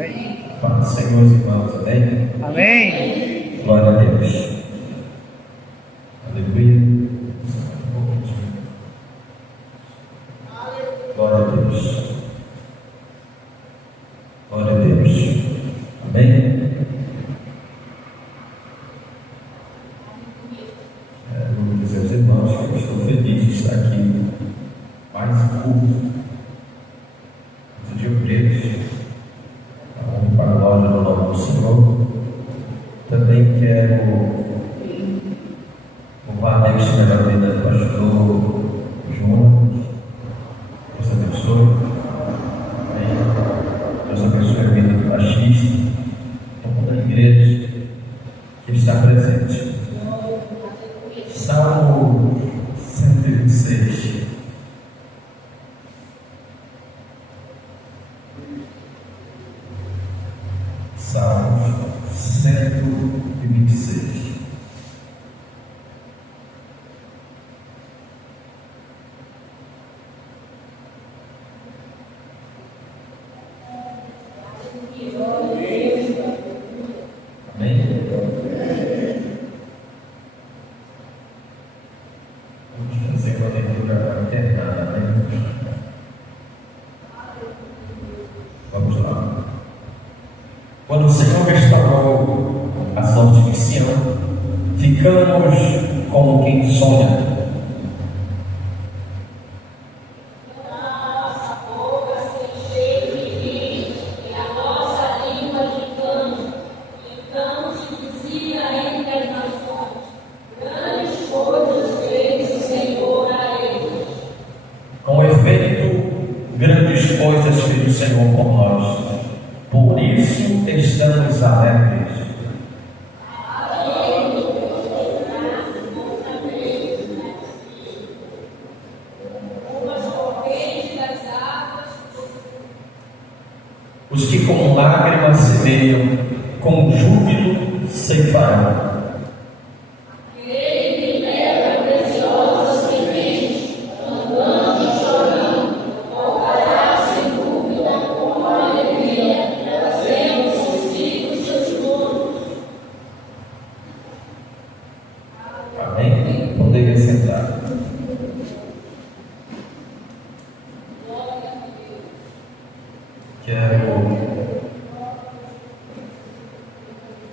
Amém. Para o Senhor, irmãos, amém? Amém. Glória a Deus. Aleluia. Glória a Deus. Glória a Deus. Amém? Vou dizer aos irmãos que eu estou feliz de estar aqui mais um culto de Rio Preto, para a glória do nome do Senhor. Também quero louvar a Deus pela vida do pastor João. Deus abençoe. Deus abençoe a vida do baixista, toda a igreja que está presente. Salmo 126. Salmo 126. Amém? Vamos fazer uma leitura alternada, né? Vamos lá. Quando o Senhor restaurou a sorte de Sião, ficamos como quem sonha. Com efeito, grandes coisas fez o Senhor por nós. Por isso estamos alegres. Os que com lágrimas semeiam, com júbilo ceifarão. Amém? Poderia sentar. Quero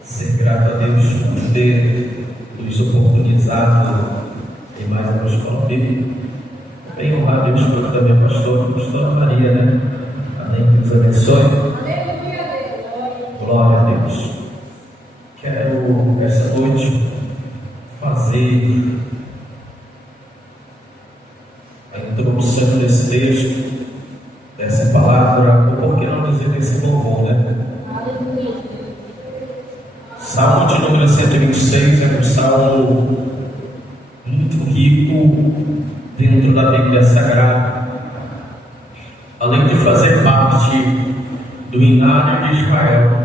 ser grato a Deus por ter nos oportunizado em mais uma escola bíblica. Bem honrar a Deus por também pastora Maria, né? Amém? Deus abençoe. Glória a Deus. Quero essa noite fazer a introdução desse texto, dessa palavra, ou por que não dizer desse louvor, né? Salmo de número 126 é um salmo muito rico dentro da Bíblia Sagrada. Além de fazer parte do inário de Israel,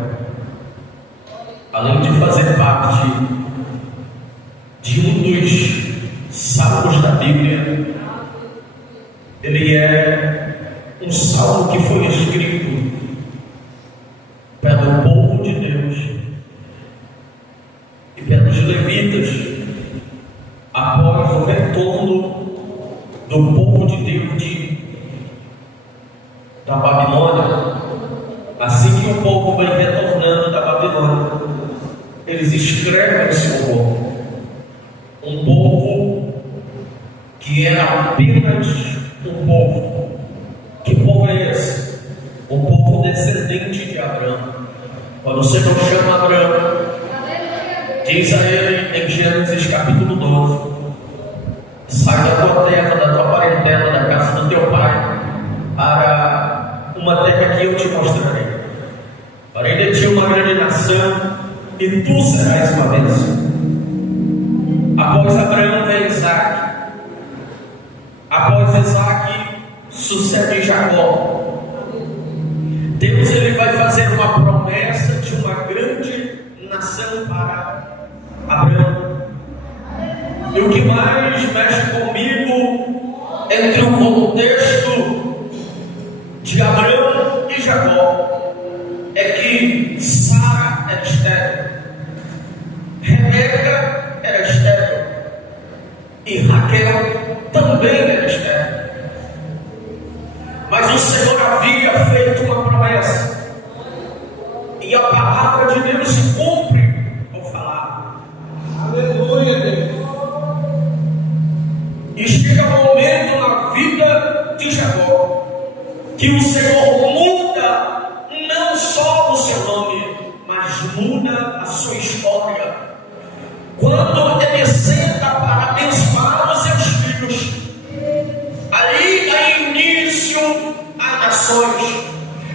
além de fazer parte de um dos salmos da Bíblia, ele é um salmo que foi escrito pelo povo de Deus e pelos levitas após o retorno do povo de Deus da Babilônia. Assim que o povo vem retornando da Babilônia, eles escrevem esse louvor. Um povo que era apenas um povo. Que povo é esse? O povo descendente de Abraão. Quando o Senhor chama Abraão, diz a ele em Gênesis capítulo 12: sai da tua terra, da tua parentela, da casa do teu pai, para uma terra que eu te mostrarei. Farei de ti uma grande nação, e tu serás uma bênção. Após Abraão vem Isaac. Após Isaac sucede Jacó. Deus ele vai fazer uma promessa de uma grande nação para Abraão. E o que mais mexe comigo entre o contexto de Abraão e Jacó é que Raquel também era estéril. Mas o Senhor havia feito uma promessa. E a palavra de Deus se cumpre. Vou falar. Aleluia, Deus. E chega um momento na vida de Jacó que o Senhor muda não só o seu nome, mas muda a sua história. Quando ele senta para abençoar os seus filhos, ali dá início a nações,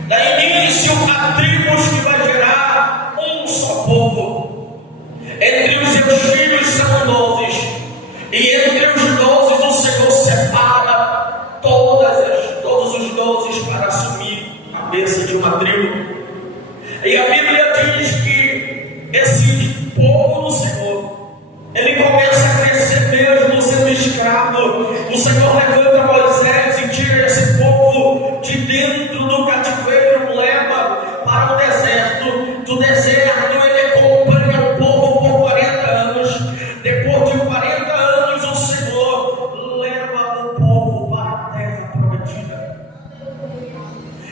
dá início a tribos que vai gerar um só povo. Entre os seus filhos são 12, e entre os 12 o Senhor separa todos os 12 para assumir a cabeça de uma tribo. E a Bíblia diz que esse povo do Senhor, ele começa a crescer mesmo sendo escravo. O Senhor levanta Moisés e tira esse povo de dentro do cativeiro, leva para o deserto. Do deserto ele acompanha o povo por 40 anos. Depois de 40 anos o Senhor leva o povo para a terra prometida.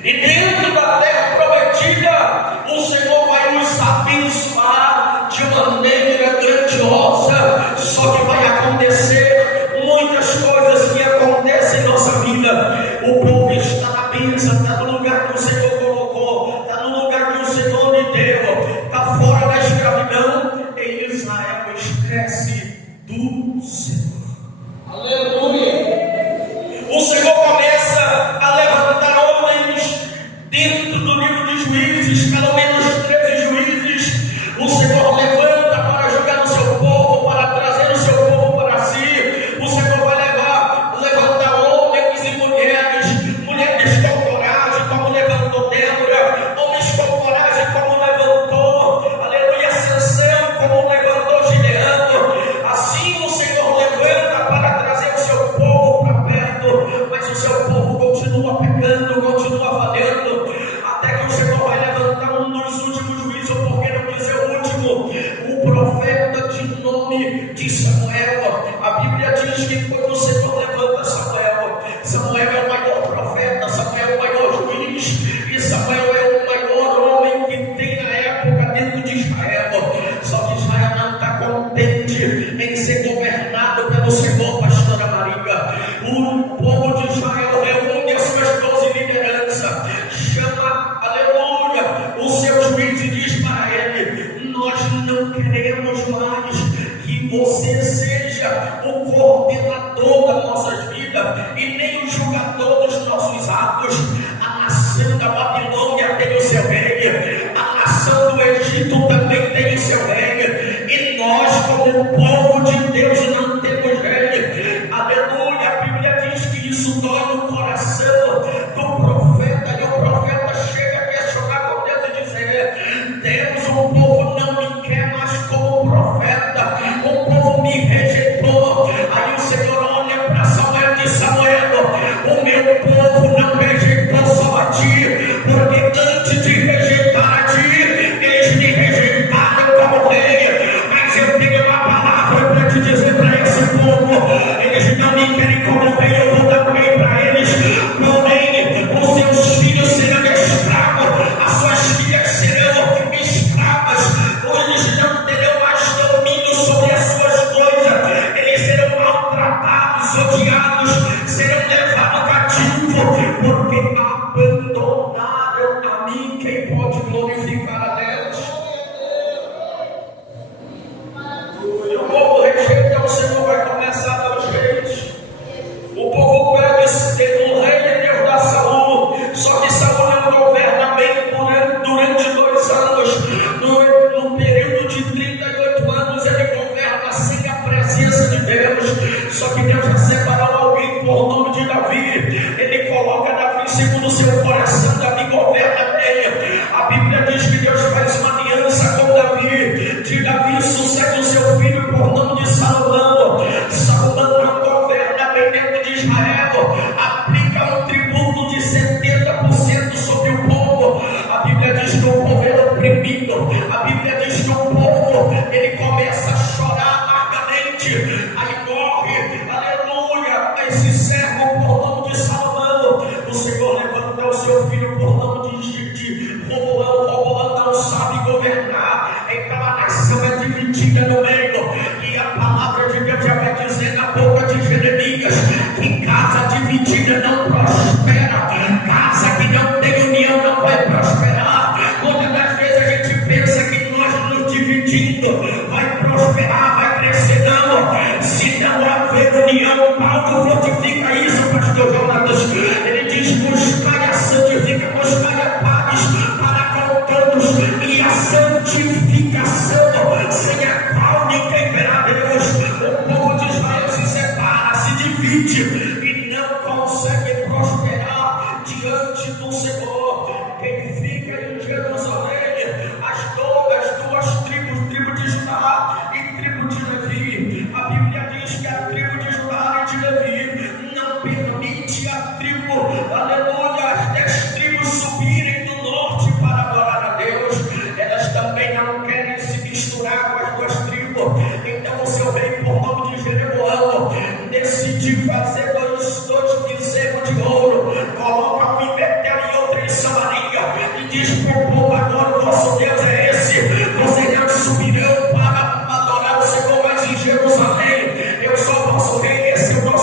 E dentro da terra prometida, o Senhor vai nos abençoar de maneira grandiosa. Só que vai acontecer muitas coisas que acontecem em nossa vida. O povo está na bênção, está no lugar que o Senhor colocou, está no lugar que o Senhor lhe deu, está fora da escravidão. E Israel esquece do Senhor. Aleluia. O Senhor começa a levantar homens dentro do livro de Juízes, pelo menos 13 juízes. O Senhor levanta para jogar no seu povo, para trazer o seu povo para si. O Senhor vai levantar homens e mulheres com coragem, como levantou Débora, homens com coragem, como levantou, aleluia, Sansão, como levantou Gideão. Assim o Senhor levanta para trazer o seu povo para perto, mas o seu povo continua pecando, continua falhando, até que o Senhor vai levantar um dos últimos juízos, porque não dizer o último, o profeta de nome de Samuel. A Bíblia diz que quando o Senhor levanta Samuel, Samuel é o maior profeta, Samuel é o maior juiz, e Samuel é o maior homem que tem na época dentro de Israel. Só que Israel não está contente em ser governado pelo Senhor, pastora Maria. O povo de Israel reúne as suas 12 lideranças, chama, aleluia, o seu juiz e diz para ele: nós não queremos mais que você seja o coordenador das nossas vidas e nem o julgador dos nossos atos. A nação da Babilônia tem o seu rei, a nação do Egito também tem o seu rei, e nós, como povo de Deus, não temos rei. Aleluia. A Bíblia diz que isso dói no coração do profeta, e o profeta chega a questionar com Deus e dizer: Deus, o povo não me quer mais como profeta, o povo me rejeitou. Aí o Senhor olha para Samuel e diz: Samuel, o meu povo não rejeitou só a ti, porque antes de rejeitar a ti, eles me rejeitaram como rei. Mas eu tenho uma palavra para te dizer para esse povo: eles não me querem como rei, eu vou dar um rei para eles. Porém, os seus filhos serão escravos, as suas filhas serão escravas, eles não terão mais domínio sobre as suas coisas, eles serão maltratados, odiados, serão levados cativo, porque abandonaram a mim. Quem pode glorificar a Deus? E o povo rejeita, o Senhor vai começar a dar os reis. O povo pede o rei de Deus da Saul, só que Saul não governa bem durante 2 anos. No período de 38 anos ele governa sem a presença de Deus. Só que Deus já separou alguém por nome de Davi. Ele coloca Davi segundo o seu coração. Davi governa bem. A Bíblia diz que Deus faz uma aliança com Davi. De Davi sucede o seu filho por nome de Salomão. Salomão não governa bem dentro de Israel. Aplica um tributo de 70% sobre o povo. A Bíblia diz que o povo é oprimido. A Bíblia diz que o povo, ele começa a chorar amargamente. Aí morre, aleluia.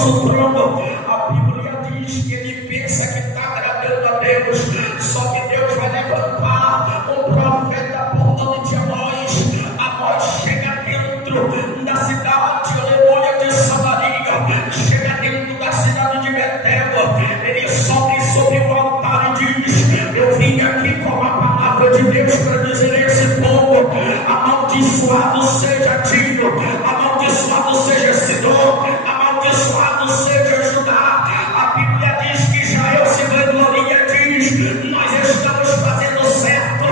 nosso trono. A Bíblia diz que ele pensa que está agradando a Deus, só que Deus vai levantar um profeta por nome de Amós. Amós chega dentro da cidade, aleluia, de Samaria, chega dentro da cidade de Betel. Ele sobe sobre o altar e diz: eu vim aqui com a palavra de Deus para dizer a esse povo: amaldiçoado seja Tiro, amaldiçoado seja Sidom, amaldiçoado seja Judá. A Bíblia diz que Israel se vangloria, diz: nós estamos fazendo certo,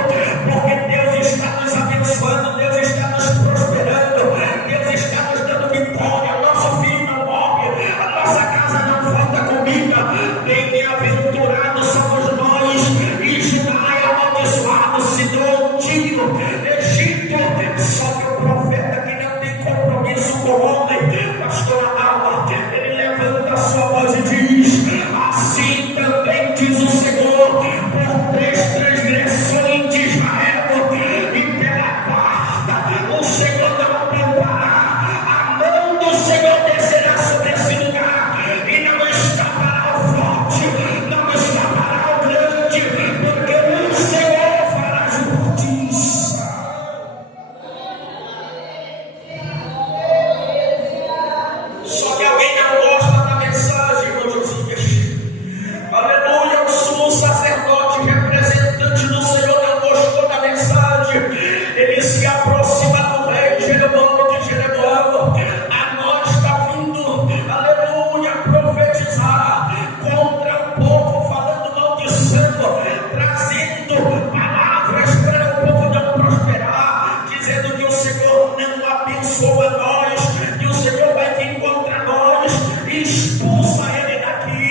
porque Deus está nos abençoando, Deus está nos prosperando, Deus está nos dando vitória, nosso filho não morre, a nossa casa não falta comida. Bem-aventurados somos nós, e Judá é amaldiçoado, Sidom, Tiro, Egito. Só que o profeta que não tem compromisso com o homem, pastor Adalma, ele levanta a sua voz e diz: assim também diz o Senhor, por 3 transgressões de Israel e pela quarta, o Senhor não poupará, a mão do Senhor descerá sobre esse lugar, e não escapará o forte, não escapará o grande, porque o Senhor fará justiça. Só que alguém não gosta da mensagem, irmão Josias. Aleluia, o sumo sacerdote, representante do Senhor, não gostou da mensagem. Ele se aproxima do rei Jeroboão de Jeroboão. Amós está vindo, aleluia, profetizar contra o povo, falando maldição, trazendo palavras para o povo não prosperar, dizendo que o Senhor não abençoa nós, que o Senhor vai vir contra nós e expulsa ele daqui.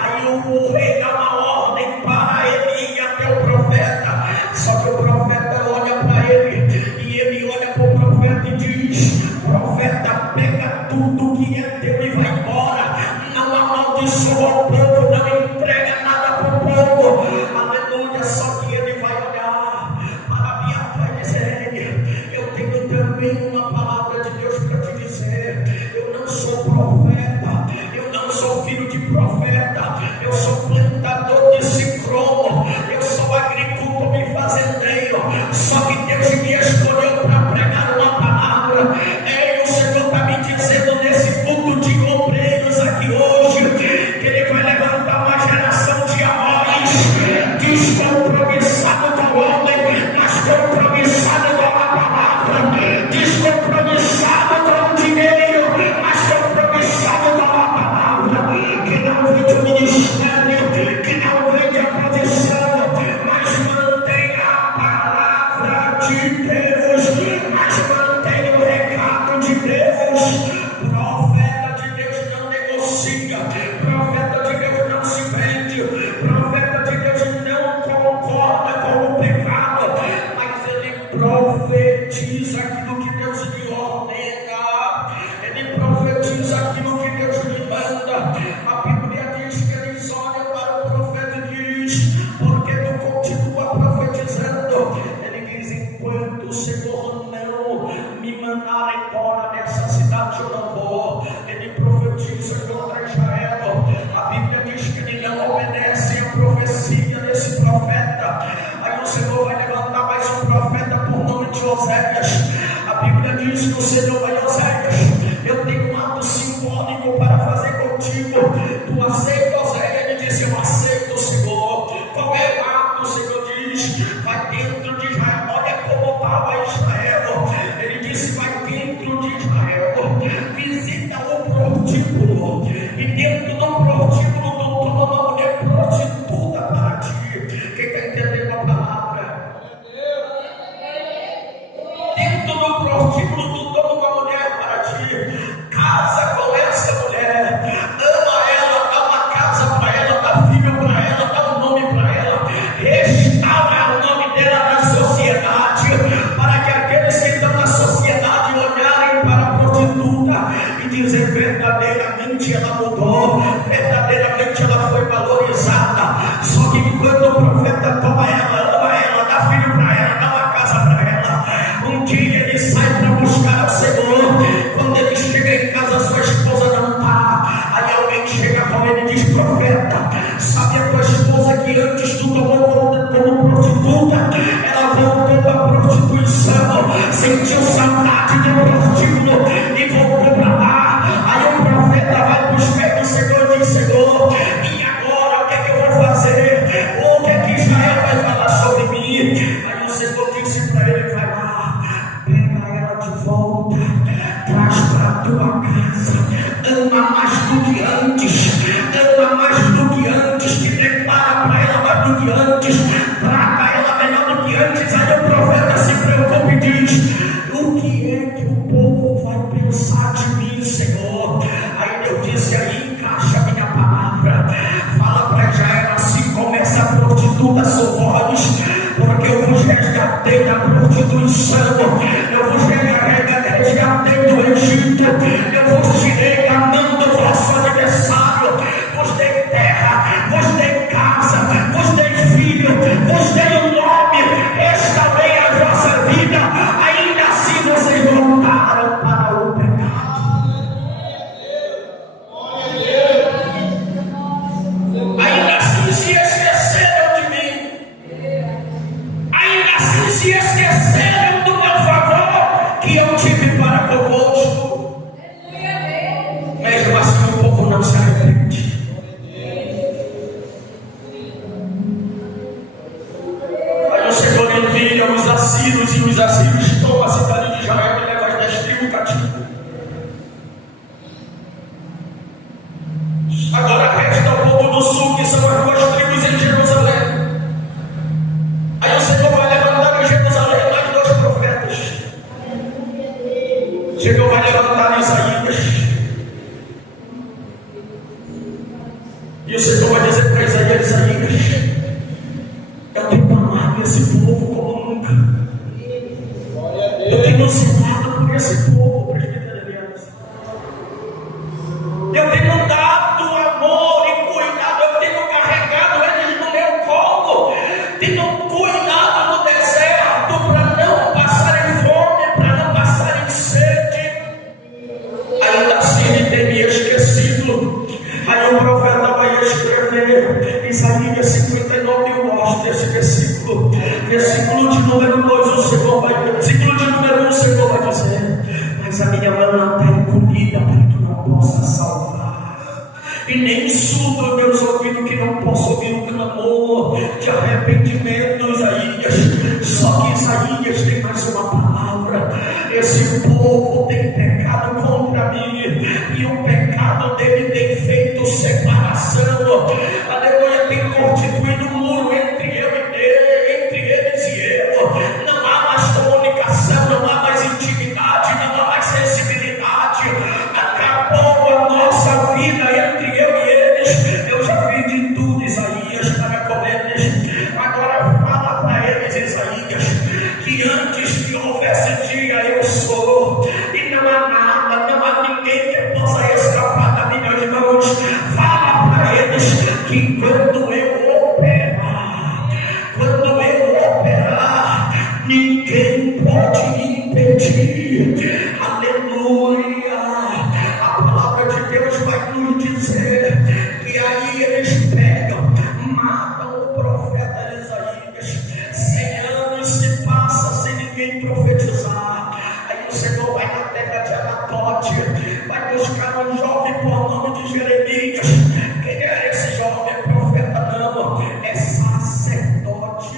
Aí o rei dá uma ordem para ele ir até o profeta. Só que o profeta olha para ele, e ele olha para o profeta e diz: profeta, pega tudo que é teu e vai embora, não amaldiçoa o povo, não entrega nada para o povo. Aleluia. Só que ele vai olhar para mim atrás e dizer: eu tenho também uma palavra de Deus para te dizer. Eu não sou profeta, eu não sou filho de profeta, eu sou plantador de ciclomo, eu sou agricultor e fazendeiro. Só que Deus me escolheu para pregar uma palavra. E o Senhor está me dizendo nesse culto de obreiros aqui hoje, que Ele vai levantar uma geração de Amós, descompromissado com o homem, mas compromissado com a palavra, descompromissado com o dinheiro, mas compromissado com a palavra, que não vende o ministério, que não vende a posição, mas mantém a palavra de Deus, mas mantém o recado de Deus. Profeta de Deus não negocia, profeta de Deus não se vende, profeta de Deus não concorda com o pecado, mas ele profetiza aquilo que Deus lhe ordena, ele profetiza aquilo que Deus lhe manda. A Bíblia diz que eles olham para o profeta e diz: porque tu continua profetizando? Ele diz: enquanto o Senhor não me mandar embora dessa cidade, eu não vou. Ele profetiza contra Israel. A Bíblia diz que ele não obedece a profecia desse profeta. Aí o Senhor vai levantar mais um profeta por nome de Oséias. A Bíblia diz que o Senhor vai: Oséias, eu tenho um ato simbólico para fazer contigo. Tu aceita, Oséias? Ele disse: eu aceito, Senhor. Qual é o ato? O Senhor diz: vai dentro de Israel. Olha como estava Israel. Ele disse: vai dentro de Israel, visita o prostíbulo, e dentro do prostíbulo tu toma uma mulher prostituta para ti. Quem está entendendo a palavra? Dentro do prostíbulo tu toma uma mulher para ti, casa com essa mulher, ama ela, dá uma casa para ela, dá filho para ela, dá um nome para ela, restaura o nome dela na sociedade, para que aqueles que estão na sociedade olharem para a prostituta e dizer: verdadeiramente ela mudou, verdadeiramente ela foi valorizada. Só que enquanto o profeta toma ela, ama ela, dá filho para ela, dá uma casa para ela, um dia ele sai para buscar o Senhor. Quando ele chega em casa, sua esposa não está. Aí do que antes, ama mais do que antes, te prepara para ela mais do que antes, trata ela melhor do que antes. Aí o profeta se preocupa e diz: o que é que o povo vai pensar de mim, Senhor? Aí Deus disse: aí encaixa a minha palavra, fala para Israel assim: começa a prostituta sua voz, porque eu vos resgatei da prostituição, eu vos resgatei do Egito, eu vos tirei da mão do vosso adversário, vos dei terra, vos dei casa, vos dei filho, vos dei um nome, restaurei a vossa vida. Ainda assim vocês voltaram para o pecado. Ainda assim se esqueceram de mim. Ainda assim se esqueceram do meu favor que eu tive para convosco. Mesmo assim o povo não se arrepende. Aí o Senhor envia os assírios, e os assírios tomam a cidade de Israel e levam as 10 tribos cativas. Agora resta o povo do sul, que são as 2 tribos em Jerusalém. Aí o Senhor vai levantar em Jerusalém mais 2 profetas. O Senhor vai levantar Isaías. E o Senhor vai dizer para Isaías: Isaías, eu tenho amado esse povo como nunca. Eu tenho ensinado por esse povo, presbiterianos. Eu tenho dado amor e cuidado, eu tenho carregado eles no meu colo, tenho cuidado no deserto para não passarem fome, para não passarem sede. Ainda assim ele tem me esquecido. Aí o profeta vai escrever Isaías 59, eu gosto desse versículo. Versículo de número 2, o Senhor vai dizer, versículo de número 1, o Senhor vai dizer: mas a minha mão não está encolhida para que não possa salvar, e nem surdo meus ouvidos que não posso ouvir um clamor de arrependimento. Isaías, só que Isaías tem mais uma palavra: esse povo tem pecado contra mim, e o pecado dele tem feito separação, aleluia, tem constituído um muro entre eu e ele, entre eles e eu. Não há mais comunicação, não há mais intimidade, não há mais sensibilidade. Acabou a nossa vida entre eu e eles. Eu já vi de tudo, Isaías, para com eles. Agora fala para eles, Isaías, que antes que houvesse dia eu sou, e não há nada, não há ninguém que possa escapar das minhas mãos. Fala para eles que quando eu operar, ninguém pode impedir. Aleluia. A palavra de Deus vai nos dizer que aí eles pegam, matam o profeta Isaías. 100 anos se passa sem ninguém profetizar. Aí o Senhor vai na terra de Anatote, vai buscar um jovem por nome de Jeremias. Quem é esse jovem? Profeta não, é sacerdote,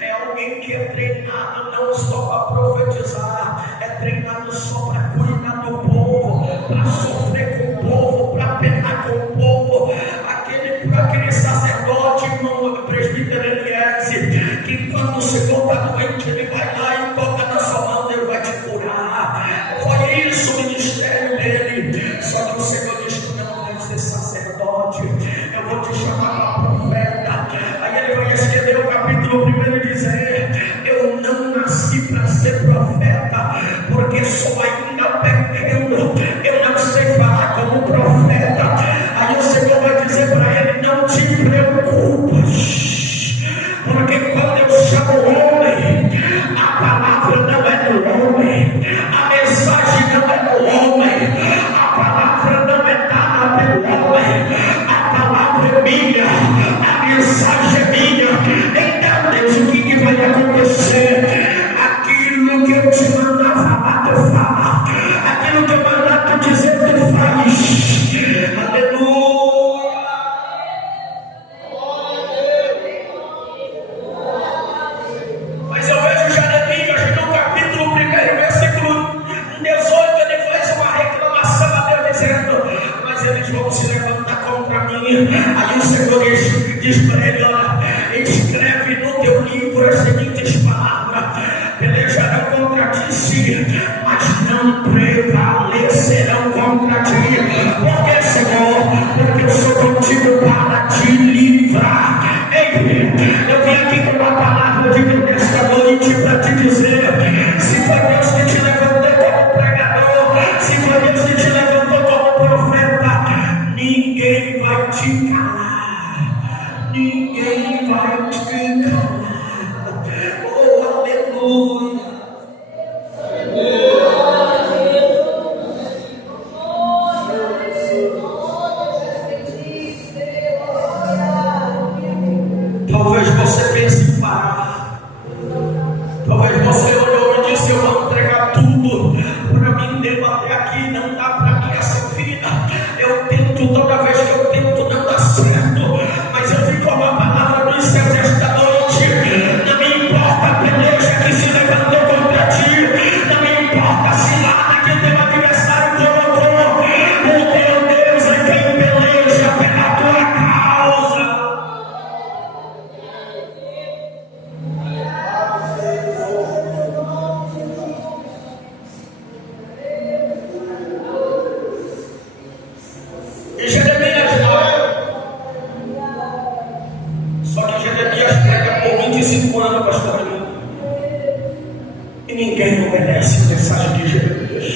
é alguém que é treinado não só para profetizar, é treinado só para cuidar do povo, para sofrer com o povo, para penar com o povo. Aquele sacerdote, irmão presbítero Eliese, que quando o Senhor está doente, ele vai lá e toca na sua mão, ele vai te curar. Foi isso o ministério dele. Só que o Senhor diz que não deve ser sacerdote, eu vou te chamar para profeta. Aí ele vai escrever o capítulo 1 e dizer: eu não nasci para ser profeta, porque sou ainda pequeno, eu não sei falar como profeta. Aí o Senhor vai dizer para ele: não te preocupes, porque quando eu chamo o homem, a palavra não é do homem, a mensagem não é do homem, a palavra não é dada pelo homem, a palavra é minha, a mensagem é minha. Então Deus, o que vai acontecer? Aquilo que eu te mandar falar, tu fala. Aquilo que eu mandar tu dizer, tu faz. Aleluia. Mas eu vejo Jeremias no capítulo 1, versículo 18, ele faz uma reclamação a Deus dizendo: mas mas eles vão se levantar contra mim. Aí o Senhor diz para ele: olha, escreve no teu livro as seguintes palavras: pelejarão contra ti, sim, mas não prevalecerão contra ti. Por que, Senhor? Porque eu sou contigo para te livrar. Ei, eu vim aqui com uma palavra de Deus nesta noite para te dizer: se foi Deus que te levantou como pregador, se foi Deus que te levantou como profeta, ninguém vai te calar. Ninguém vai te calar. Oh, aleluia. Talvez você pense em parar. Talvez você olhou e disse: eu vou entregar tudo. Para mim, debater aqui não dá para mim essa vida. Eu tento, toda vez que eu tento, não dá certo. Mas eu fico com uma palavra dos céus esta noite. Não me importa a peleja que se levantou contra ti. Não me importa a cilada que o teu adversário colocou. O teu Deus é quem peleja pela tua causa. E Jeremias olha. Só que Jeremias prega por 25 anos, pastor. E ninguém obedece a mensagem de Jeremias.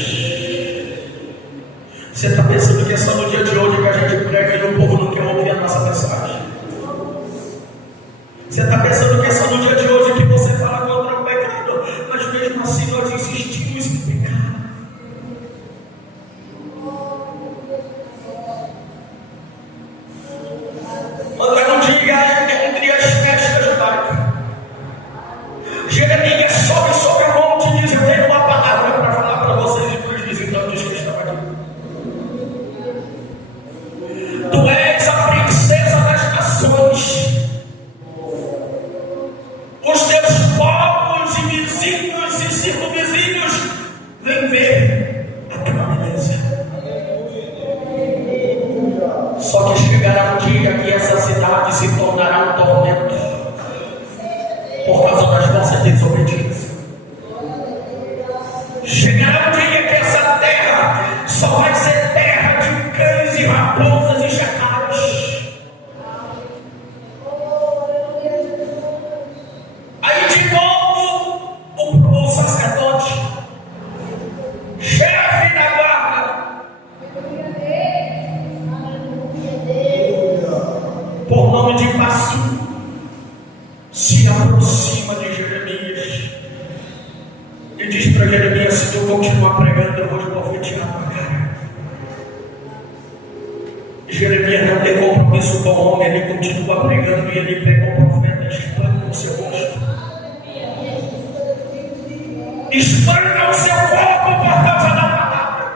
Você está pensando que é só no dia de hoje que a gente prega e o povo não quer ouvir a nossa mensagem? Você está pensando que é só no dia de hoje que você fala contra o pecado, mas mesmo assim nós insistimos em pecar? Manda um dia entre as festas judaicas. Jeremias sobe sobre o monte e diz: eu tenho uma palavra para falar para vocês e para os visitantes que estão aqui. Tu és a princesa das nações. Os teus povos e vizinhos e circunvizinhos vêm ver a tua beleza. Só que chegará um dia que essa cidade se tornará um tormento por causa das vossas desobediências. Chegará um dia que essa terra só vai ser terra de cães e raposas e chacais. Aí de novo o sacerdote, chefe da guarda, por nome de Passu, se aproxima de Jeremias e diz para Jeremias: se tu continuar pregando, eu vou te profetizar na cara. Jeremias não tem compromisso com o homem, ele continua pregando e ele pega o profeta e espanca o seu rosto. Espanca o seu corpo por causa da palavra.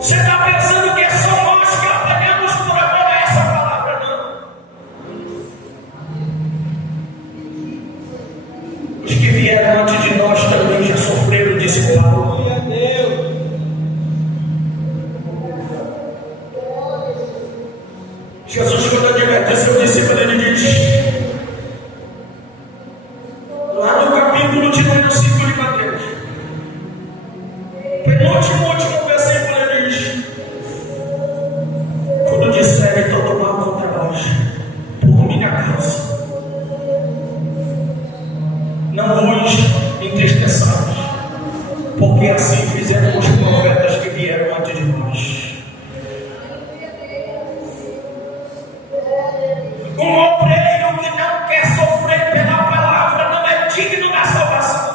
Você está pensando que é só nós que apanhamos por amor a essa palavra? Não. Os que vieram antes de nós também já sofreram, disse Paulo. Glória a Deus. Jesus, quando adverte seu discípulo, ele diz, lá no capítulo de número 5 de Mateus, último versículo, ele diz: quando disserem todo mal contra nós, por minha causa, não vos entristeçais, porque assim fizeram os profetas que vieram antes de nós. Um obreiro que não quer sofrer pela palavra não é digno da salvação.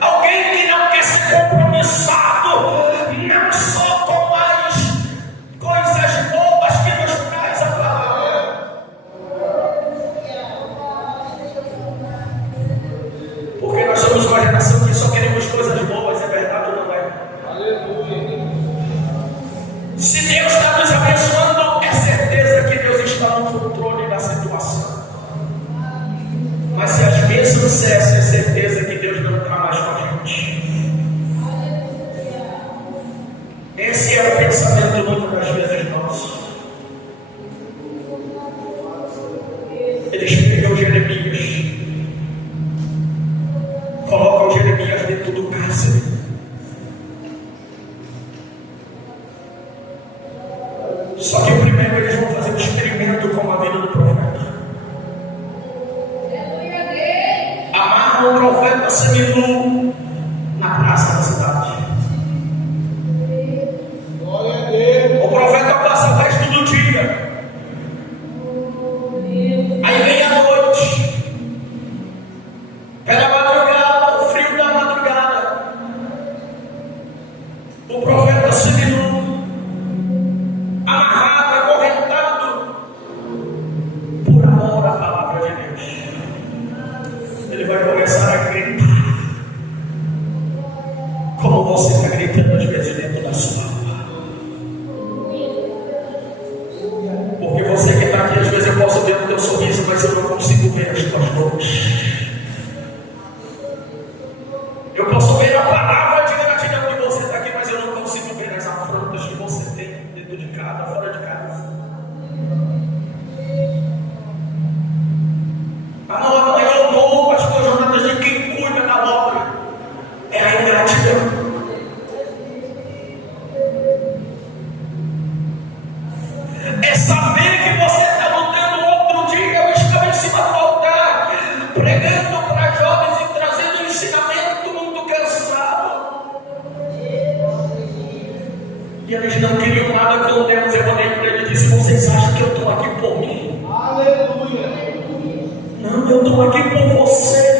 Alguém que não quer ser compromissado, não só com as coisas boas que nos traz a palavra. Porque nós somos uma geração que só queremos coisas boas, é verdade ou não é? Aleluia. Se Deus está nos abençoando, é certeza que Deus está no controle da situação. Mas se as bênçãos cessam, é certeza que Deus não está mais Coloca o Jeremias dentro do cárcere. Só que primeiro eles vão fazer um experimento com a vida do profeta. Amarram o profeta seminu na praça da cidade. O profeta passa o resto do dia. Aí vem a noite. Pela madrugada, o frio da madrugada. O profeta seminu, amarrado, acorrentado, por amor à palavra de Deus. Ele vai começar a gritar, como você está gritando às vezes dentro da sua alma. Porque você que está aqui, às vezes eu posso ver o teu sorriso, mas eu não consigo ver as tuas dores. Eu posso ver a palavra de gratidão que você está aqui, mas eu não consigo ver as afrontas que você tem dentro de casa, fora de casa. Não é o dom, pastor Jonatas, de quem cuida da obra. É a ingratidão. É saber que você está lutando. Outro dia eu estava em cima do altar, pregando para jovens e trazendo um ensinamento muito cansado. E eles não queriam nada com Deus. Eu olhei para ele e disse: vocês acham que eu estou aqui por mim? Aleluia. Não, eu estou aqui por vocês.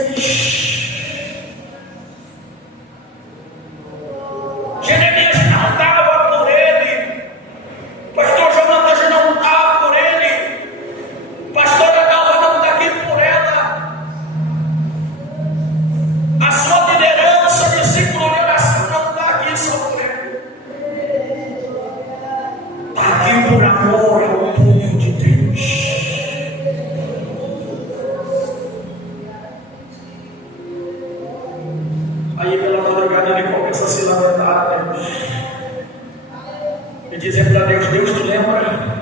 Jeremias não estava por ele. Pastor Jonatas não está por ele. Pastora Dalva não está aqui por ela. A sua liderança de ciclo de oração não está aqui só por ele. Está aqui por amor ao povo de Deus. Aí pela madrugada ele começa a se lamentar a Deus e dizer para Deus: Deus, te lembra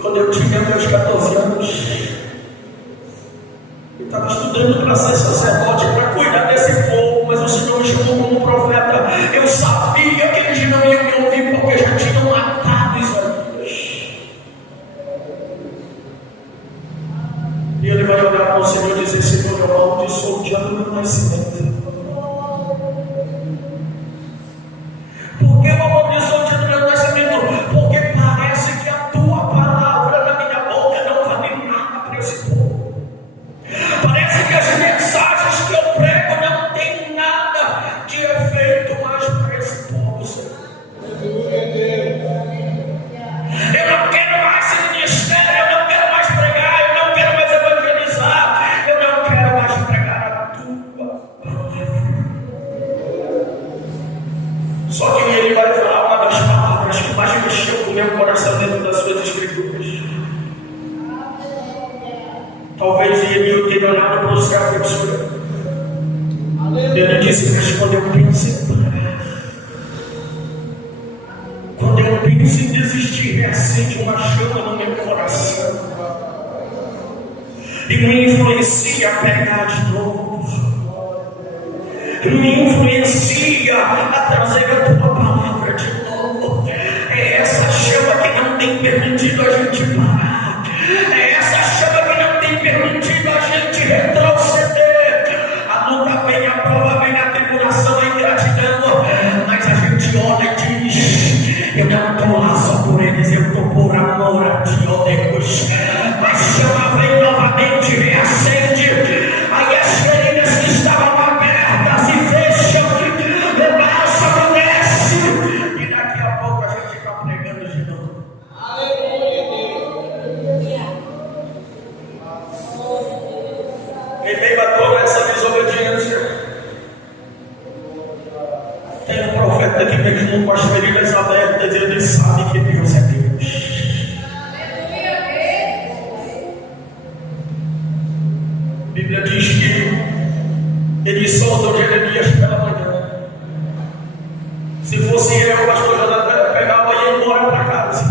quando eu tinha meus 14 anos? Eu estava estudando para ser sacerdote, para cuidar desse povo, mas o Senhor me chamou como profeta. Eu sabia que eles não iam me ouvir porque já tinham matado Isaías. E ele vai olhar para o Senhor e dizer: Senhor, eu amaldiçoo o dia do meu nascimento. Por que eu amaldiçoo o dia do meu nascimento? Porque parece que a tua palavra na minha boca não vale nada para esse povo. Parece que as mensagens que eu prego não têm nada de efeito mais para esse povo, Senhor. Eu não quero mais esse ministério, eu não quero mais pregar, eu não quero mais evangelizar, eu não quero mais pregar a tua palavra. Só que ele vai falar uma das palavras que mais mexeu com o meu coração dentro das suas escrituras. Talvez ele tenha olhado para o céu e pensou. Ele disse: mas quando eu penso em parar, quando eu penso em desistir, reacende uma chama no meu coração e me influencia a pegar de novo. Me influencia a trazer a tua palavra de novo. É essa chama que não tem permitido a gente parar. É essa chama que não tem permitido a gente retroceder. A luta vem, a prova vem, a tribulação, a ingratidão. Mas a gente olha e diz: eu não estou lá só por eles, eu estou por amor a ti, ó Deus. A chama vem novamente, reacende. Aí as feridas que estavam abertas se fecham, o bálsamo desce, e daqui a pouco a gente está pregando de novo. Em meio a toda essa desobediência, tem um profeta que, mesmo com as feridas abertas, ele sabe que Deus é Deus. A Bíblia diz que ele solta Jeremias pela manhã. Se fosse eu, o pastor Jonathan, pegava e ia embora para casa.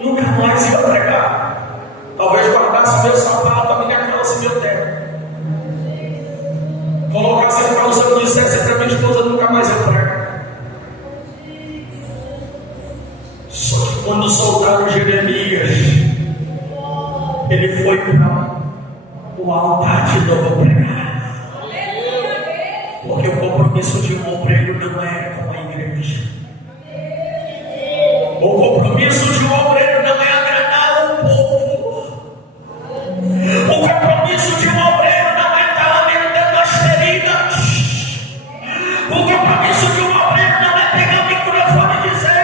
Nunca mais ia pregar. Talvez guardasse meu sapato, a minha calça e meu terno. colocasse a calção e dissesse para minha esposa: nunca mais eu prego. Só que quando soltaram Jeremias, ele foi para o altar de novo pregar. Porque o compromisso de um obreiro não é com a igreja. O compromisso de um obreiro não é agradar o povo. O compromisso de um obreiro não é estar lamentando as feridas. O compromisso de um obreiro não é pegar o microfone e dizer: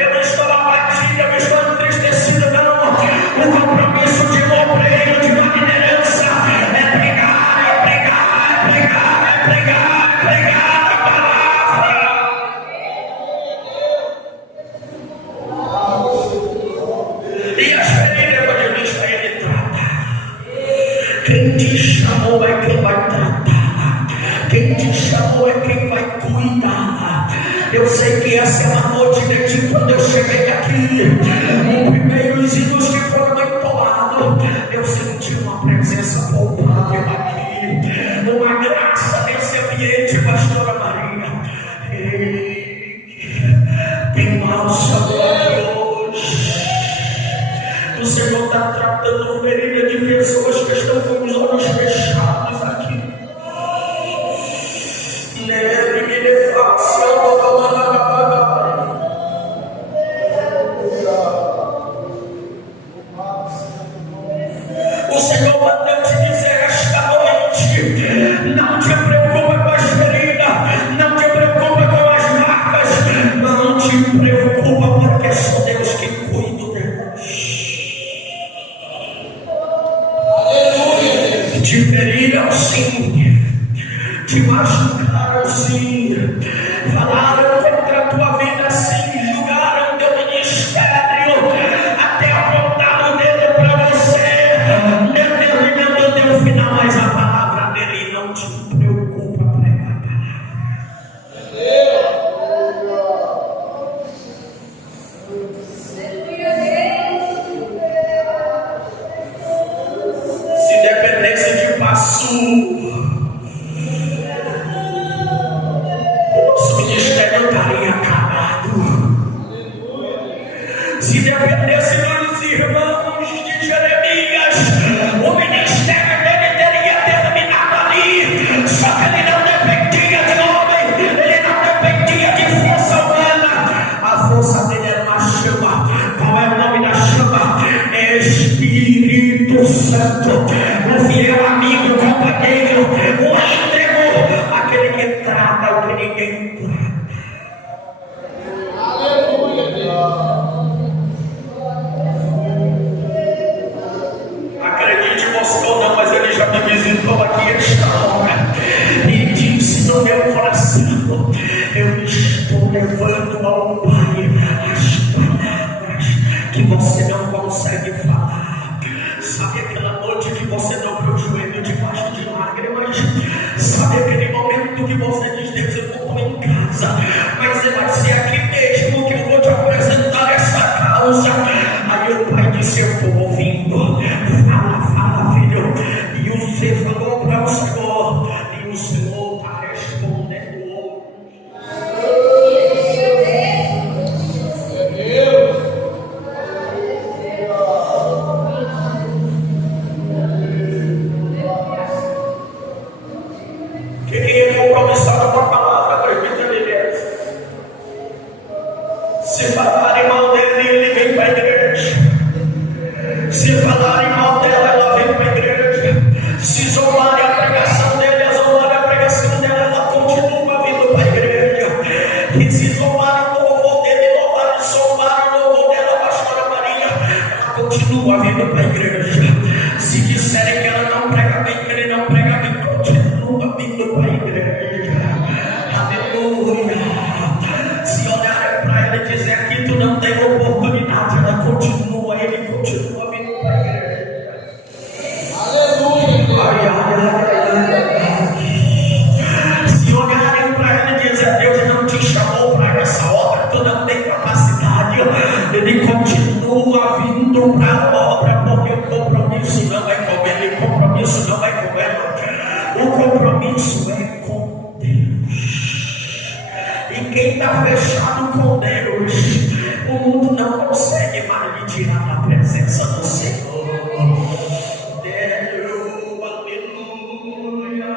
eu estou abatido, eu estou entristecido. Não. O compromisso de um obreiro, de uma liderança, é pregar, é pregar, é pregar, é pregar, é pregar a palavra. E as feridas evangelista ele trata. Quem te chamou é quem vai tratar. Quem te chamou é quem vai cuidar. Eu sei que essa é uma noite desde quando eu cheguei aqui. Os primeiros hinos que foram entoados, eu senti uma presença palpável aqui. Uma graça nesse ambiente, pastora Maria. Tem bálsamo aqui hoje. O Senhor está tratando ferida de pessoas que estão com os olhos fechados aqui. O Senhor mandou te dizer esta noite: não te preocupa com as feridas, não te preocupa com as marcas, não te preocupa, porque sou Deus que cuido delas. Te feriram sim, te machucaram sim, falaram contra a tua vida sim, julgaram teu ministério, até apontaram o dedo para você, determinando o teu final, mas a palavra dele não te preocupa, prega a palavra. Se dependesse de passo, o nosso ministério estaria acabado. Se dependesse dos irmãos de Jeremias, o ministério dele teria terminado ali. Só que ele não dependia de homem, ele não dependia de força humana. A força dele era uma chama. Qual é o nome da chama? Espírito Santo. O fiel amigo, companheiro, o íntegro, aquele que trata o que ninguém trata. Acredite você ou não, mas ele já me visitou aqui esta hora e disse no meu coração: eu estou levando ao Pai as palavras que você não consegue falar. Sabe aquela noite que você dobrou o joelho debaixo de lágrimas? Sabe aquele momento que você diz: Deus, eu estou em casa, mas vai ser aqui mesmo que eu vou te apresentar essa causa. Aí o pai disse: eu estou ouvindo. Fala, fala, filho. E você falou para o Senhor, e o Senhor está respondendo hoje. Quem é compromissado com a palavra, acredita nisso. Se falarem mal dele, ele vem para a igreja. Se falarem mal dela, ela vem para a igreja. Se zombarem a pregação dele, a zombarem a pregação dela, ela continua vindo para a igreja. E se zombarem o louvor dele, louvarem, zombarem o louvor dela, pastora Maria, ela continua vindo para a igreja. Se disserem que ela não prega bem, que ele não prega bem, continua vindo para a igreja. Aleluia. Se olharem para ela e dizer: aqui tu não tem oportunidade, ela continua, ele continua vindo para a igreja. Aleluia. Ai, ai, ai, ai. Se olharem para ela e dizer: Deus não te chamou para compromisso é com Deus. E quem está fechado com Deus, o mundo não consegue mais lhe tirar da presença do Senhor. Deus, aleluia.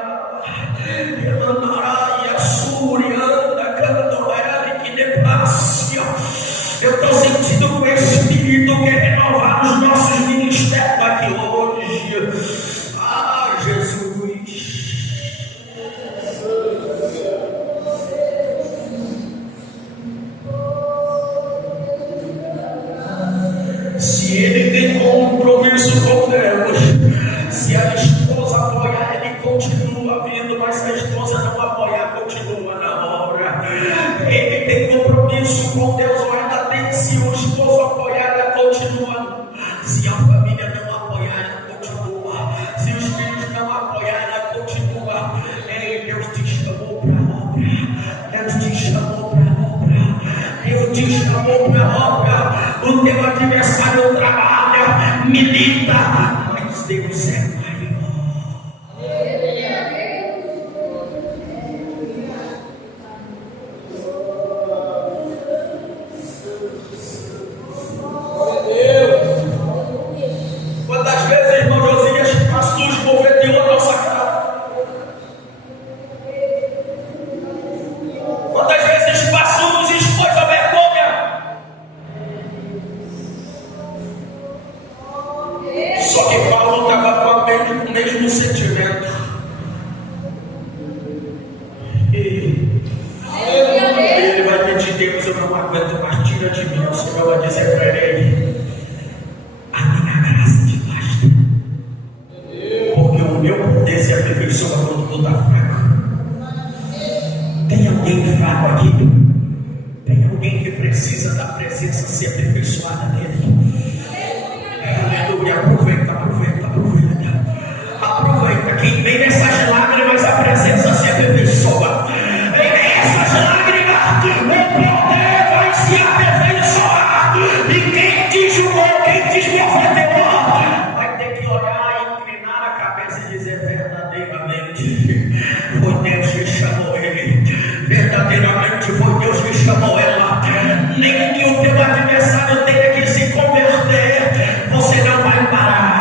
Emanaraia, surianda, candoera, que nepácia. Eu estou sentindo que o Espírito quer renovar os nossos ministérios aqui hoje. Ah, Jesus. Se ele tem compromisso com Deus, se a esposa apoiar, ele continua vindo, mas se a esposa não apoiar, continua na obra. Ele tem compromisso com Deus, ou ela tem, se o esposo apoiar, ela continua. Se a família não apoiar, ela continua. Se os filhos não apoiar, ela continua. Ei, Deus te chamou para a obra. Deus te chamou para a obra. Deus te chamou para a obra. O teu adversário trabalha, milita, mas Deus é maior. Quantas vezes, irmão Josias, pastor esmoveteou a nossa casa? Quantas vezes pastor nos expôs a vergonha? Só que Paulo estava com o mesmo sentimento. Ele vai pedir: Deus, eu não aguento mais, tira de mim. O Senhor vai dizer para ele: a minha graça te basta, porque o meu poder se aperfeiçoa quando tu está fraco. Tem alguém fraco aqui? Tem alguém que precisa da presença ser aperfeiçoada nele? Aleluia, aproveita. Quem vem nessas lágrimas, a presença se aperfeiçoa. Vem nessas lágrimas, o poder vai se aperfeiçoar. E quem te julgou, quem te esbofeteou, vai ter que olhar, inclinar a cabeça e dizer: verdadeiramente foi Deus que chamou ele. Verdadeiramente foi Deus que chamou ela. Nem que o teu adversário tenha que se converter, você não vai parar.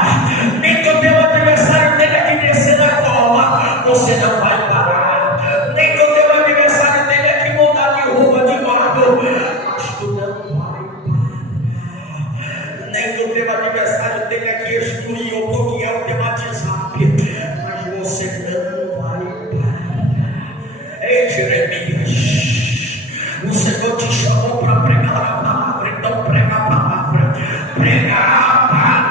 Nem que o teu adversário tenha que descer da cola, você não vai parar. Nem que o teu adversário tenha que mudar de rua, de modo, mas tu não vai parar. Nem que o teu adversário tenha que excluir ou bloquear o teu WhatsApp, mas você não vai parar. Ei, Jeremias, o Senhor te chamou para pregar a palavra, então prega a palavra. Prega a palavra.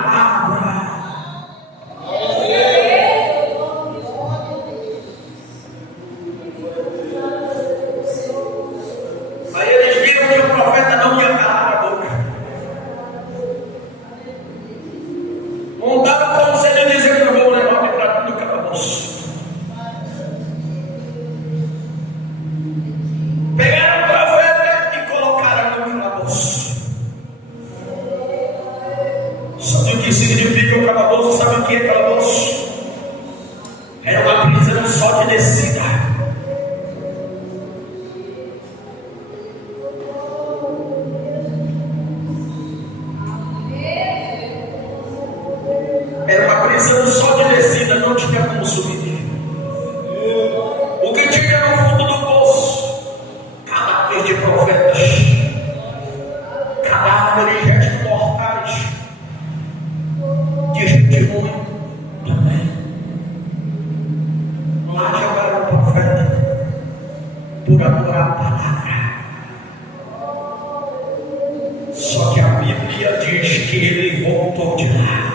Aí eles viram que o profeta não ia calar a boca. Montaram o conselho e diziam: eu vou levar para tudo calabouço. Pegaram o profeta e colocaram no calabouço. Sabe o que significa o calabouço? Sabe o que é calabouço? Era uma prisão só de descida. Era uma prisão só de descida, não tinha como subir. O que tinha no fundo do poço? Cadáveres de profetas, cadáveres de restos mortais, de gente ruim também. Lá jogaram o profeta por adorar a palavra. Só que a Bíblia diz que ele voltou de lá.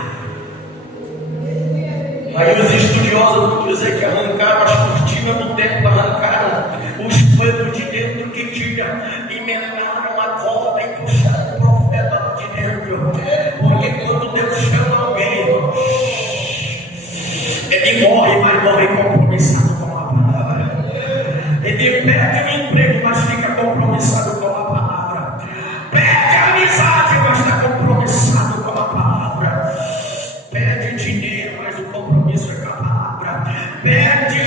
Aí os estudiosos vão dizer que arrancaram as cortinas do templo, arrancaram os panos de dentro que tinha, emendaram a corda e puxaram o profeta de dentro. Porque quando Deus chama alguém, ele morre, mas morre compromissado com a palavra. Ele perde o emprego, mas fica compromissado com a palavra. Perde a amizade, mas está compromissado com a palavra. Perde dinheiro, mas o compromisso é com a palavra. Perde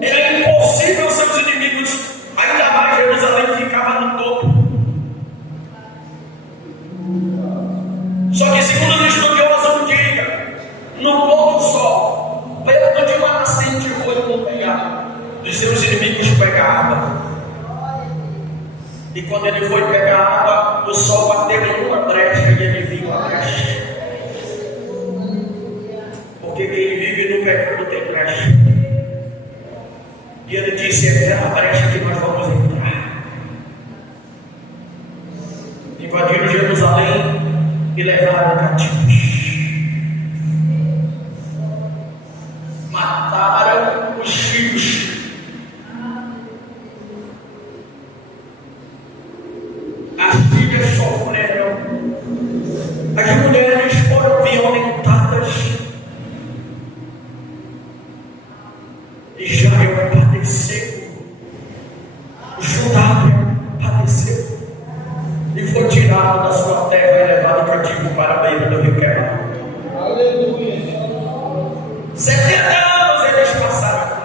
Era impossível seus inimigos, ainda mais Jerusalém ficava no topo. Só que segundo os estudiosos diga, no pôr do sol, perto de uma nascente foi um pegar dos seus inimigos pegar água. E quando ele foi pegar água, o sol bateu numa brecha e ele viu a brecha. Porque quem vive no pecado tem brecha. E ele disse: é a brecha que nós vamos entrar. Invadiram Jerusalém e levaram cativos. Mataram os filhos. As filhas sofreram. As mulheres foram violentadas. Israel padeceu. Judá padeceu. E foi tirado da sua terra e levado cativo para a beira do rio Quebar. Aleluia. 70 anos eles passaram.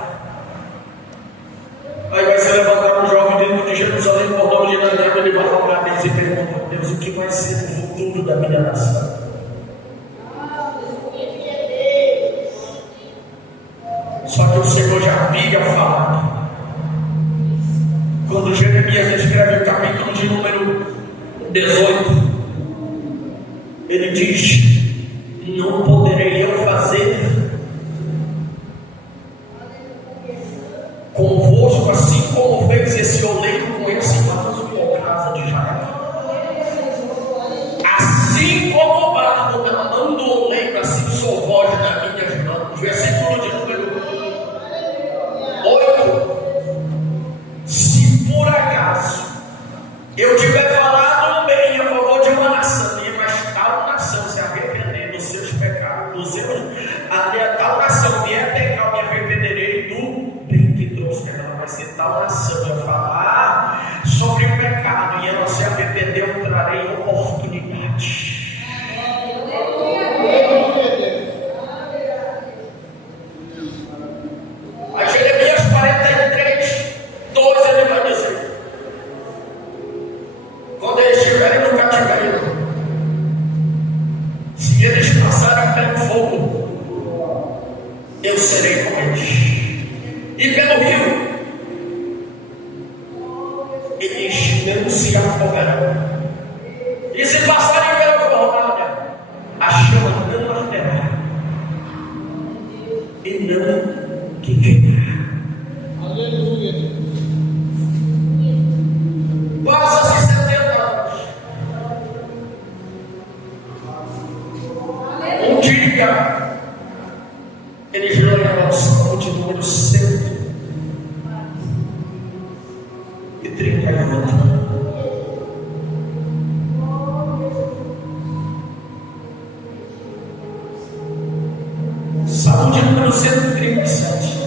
Aí vai se levantar um jovem dentro de Jerusalém por nome de Daniel. Ele vai orar a Deus e pergunta a Deus: o que vai ser o futuro da minha nação? Só que o Senhor já havia falado. Quando Jeremias escreve o capítulo de número 18, ele diz: não poderei eu fazer convosco assim como fez esse oleiro com esse vaso, ó casa de Israel. Assim como o barro na mão do oleiro, assim sou vós nas minhas mãos. Versículo de número 8. Se por acaso eu tiver falado bem a favor de uma nação, mas tal nação se arrepender dos seus pecados, a tal nação vier pecar, eu me arrependerei do bem que trouxe. Ela vai ser tal nação, eu falar sobre o pecado e ela se arrepender, eu trarei oportunidade. A Jeremias 43, 2 ele vai dizer: quando eles estiverem no cativeiro, se eles passarem pelo fogo, eu serei com eles. E pelo rio, eles não se afogarão. E se passarem pela fornalha, a chama não arderá e não queimará. Aleluia. Passa-se 70 anos. Um dia, eles leram o Salmo de número 138. Salmo de número 137.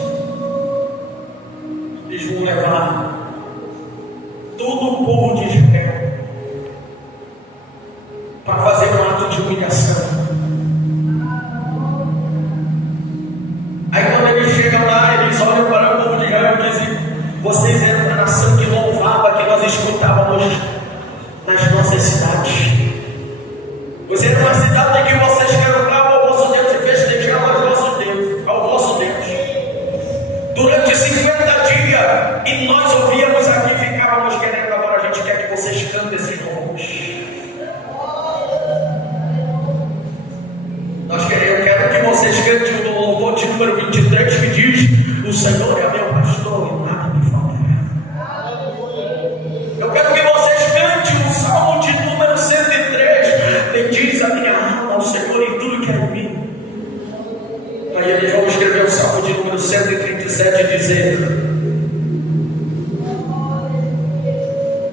Eles vão levar todo o povo de Israel para fazer um ato de humilhação. Aí quando eles chegam lá, eles olham para o povo de Israel e dizem: vocês eram a nação que louvava, que nós escutávamos nas nossas cidades. Vocês eram uma cidade em que vocês cantavam ao vosso Deus e festejavam ao vosso Deus. Durante 50 dias, e nós ouvíamos aqui e ficávamos querendo. Agora a gente quer que vocês cantem esses louvores. Eu quero que vocês cantem o louvor de número 23, que diz: o Senhor é meu pastor e nada me faltará. Eu quero que vocês cantem o Salmo de número 103, bendiz a minha alma ao Senhor em tudo que é em mim. Aí eles vão escrever o Salmo de número 137 e dizer: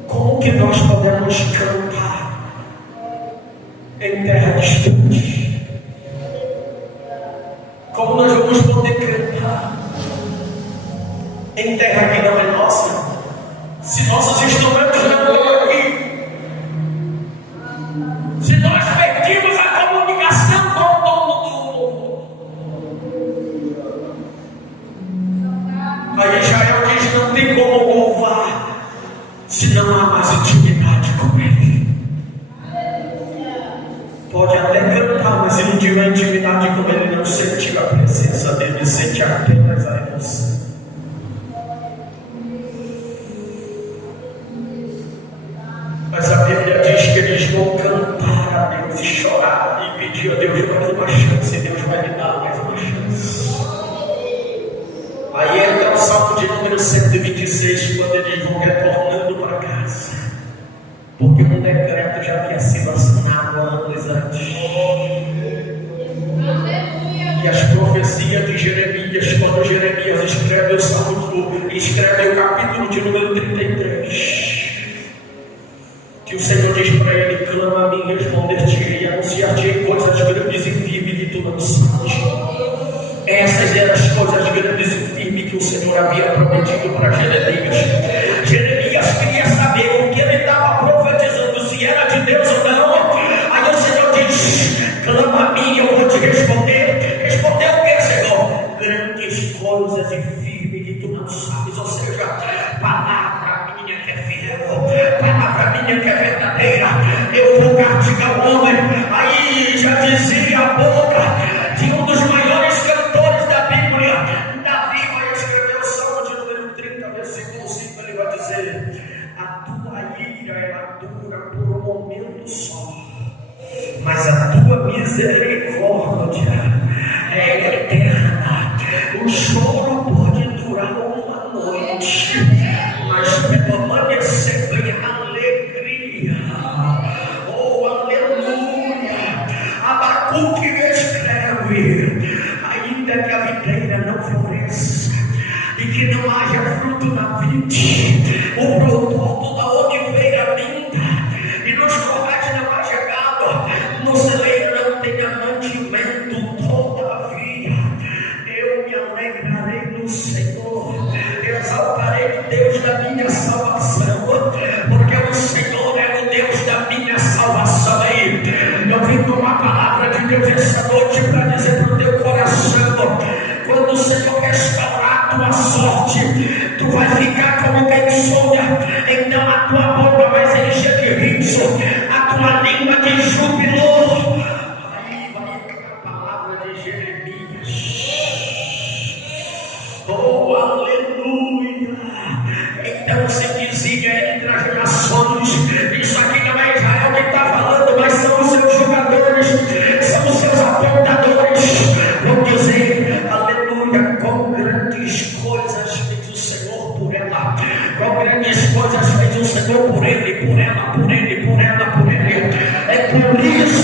como que nós podemos cantar em terra distante? Como nós vamos poder cantar em terra que não é nossa, se nossos instrumentos não estão aqui? Se nós perdemos a comunicação com o dono do mundo? Aí Israel diz: não tem como louvar se não há mais intimidade com Ele. Pode até cantar, mas se não tiver intimidade com Ele, não sentir a presença dEle, sente apenas a emoção. Mas a Bíblia diz que eles vão cantar a Deus e chorar e pedir a Deus mais uma chance, e Deus vai lhe dar mais uma chance. Aí entra o Salmo de número 126, quando eles vão retornando para casa, porque um decreto já havia sido assinado anos antes. E as profecias de Jeremias, quando Jeremias escreve o Salmo, escreve o capítulo de número 33, que o Senhor diz para ele: clama a mim, responder-te e anunciar-te coisas grandes e firmes que tu não sabes. Essas eram as coisas grandes e firmes que o Senhor havia prometido para Jeremias. Jeremias queria saber o que ele estava profetizando, se era de Deus ou não. Aí o Senhor diz: clama a mim, eu vou te responder. Responder o que, Senhor? Grandes coisas e firmes que tu não sabes. Ou seja, palavra minha que é fiel, palavra minha que é verdadeira, eu vou castigar o homem. Aí já dizia a boca de um dos maiores cantores da Bíblia, Davi, vai escrever o Salmo de número 30, versículo 5, ele vai dizer: a tua ira ela dura por um momento só, mas a tua misericórdia é eterna. O choro pode durar uma noite, mas permanecer vem a alegria. Oh, aleluia! Abacuque escreve: ainda que a videira não floresça e que não haja fruto na vide, o produto da oliveira minta, e nos corrais não haja gado, no celeiro não tenha mantimento, todavia eu me alegrarei no Senhor, exaltarei o Deus da minha salvação, porque o Senhor é o Deus da minha salvação. Aí eu vim com uma palavra de Deus essa noite para dizer para o teu coração: quando o Senhor restaurar a tua sorte, tu vai ficar como quem sonha, então a tua boca vai se encher de riso, a tua língua de júbilo. Aí vai a palavra de Jeremias. Oh, aleluia! Então se dizia entre as nações: isso aqui não é Israel que está falando, mas são os seus jogadores, são os seus apontadores. Vão dizer: aleluia, quão grandes coisas fez o Senhor por ela, quão grandes coisas fez o Senhor por ele, por ela, por ele, por ela, por ele. É por isso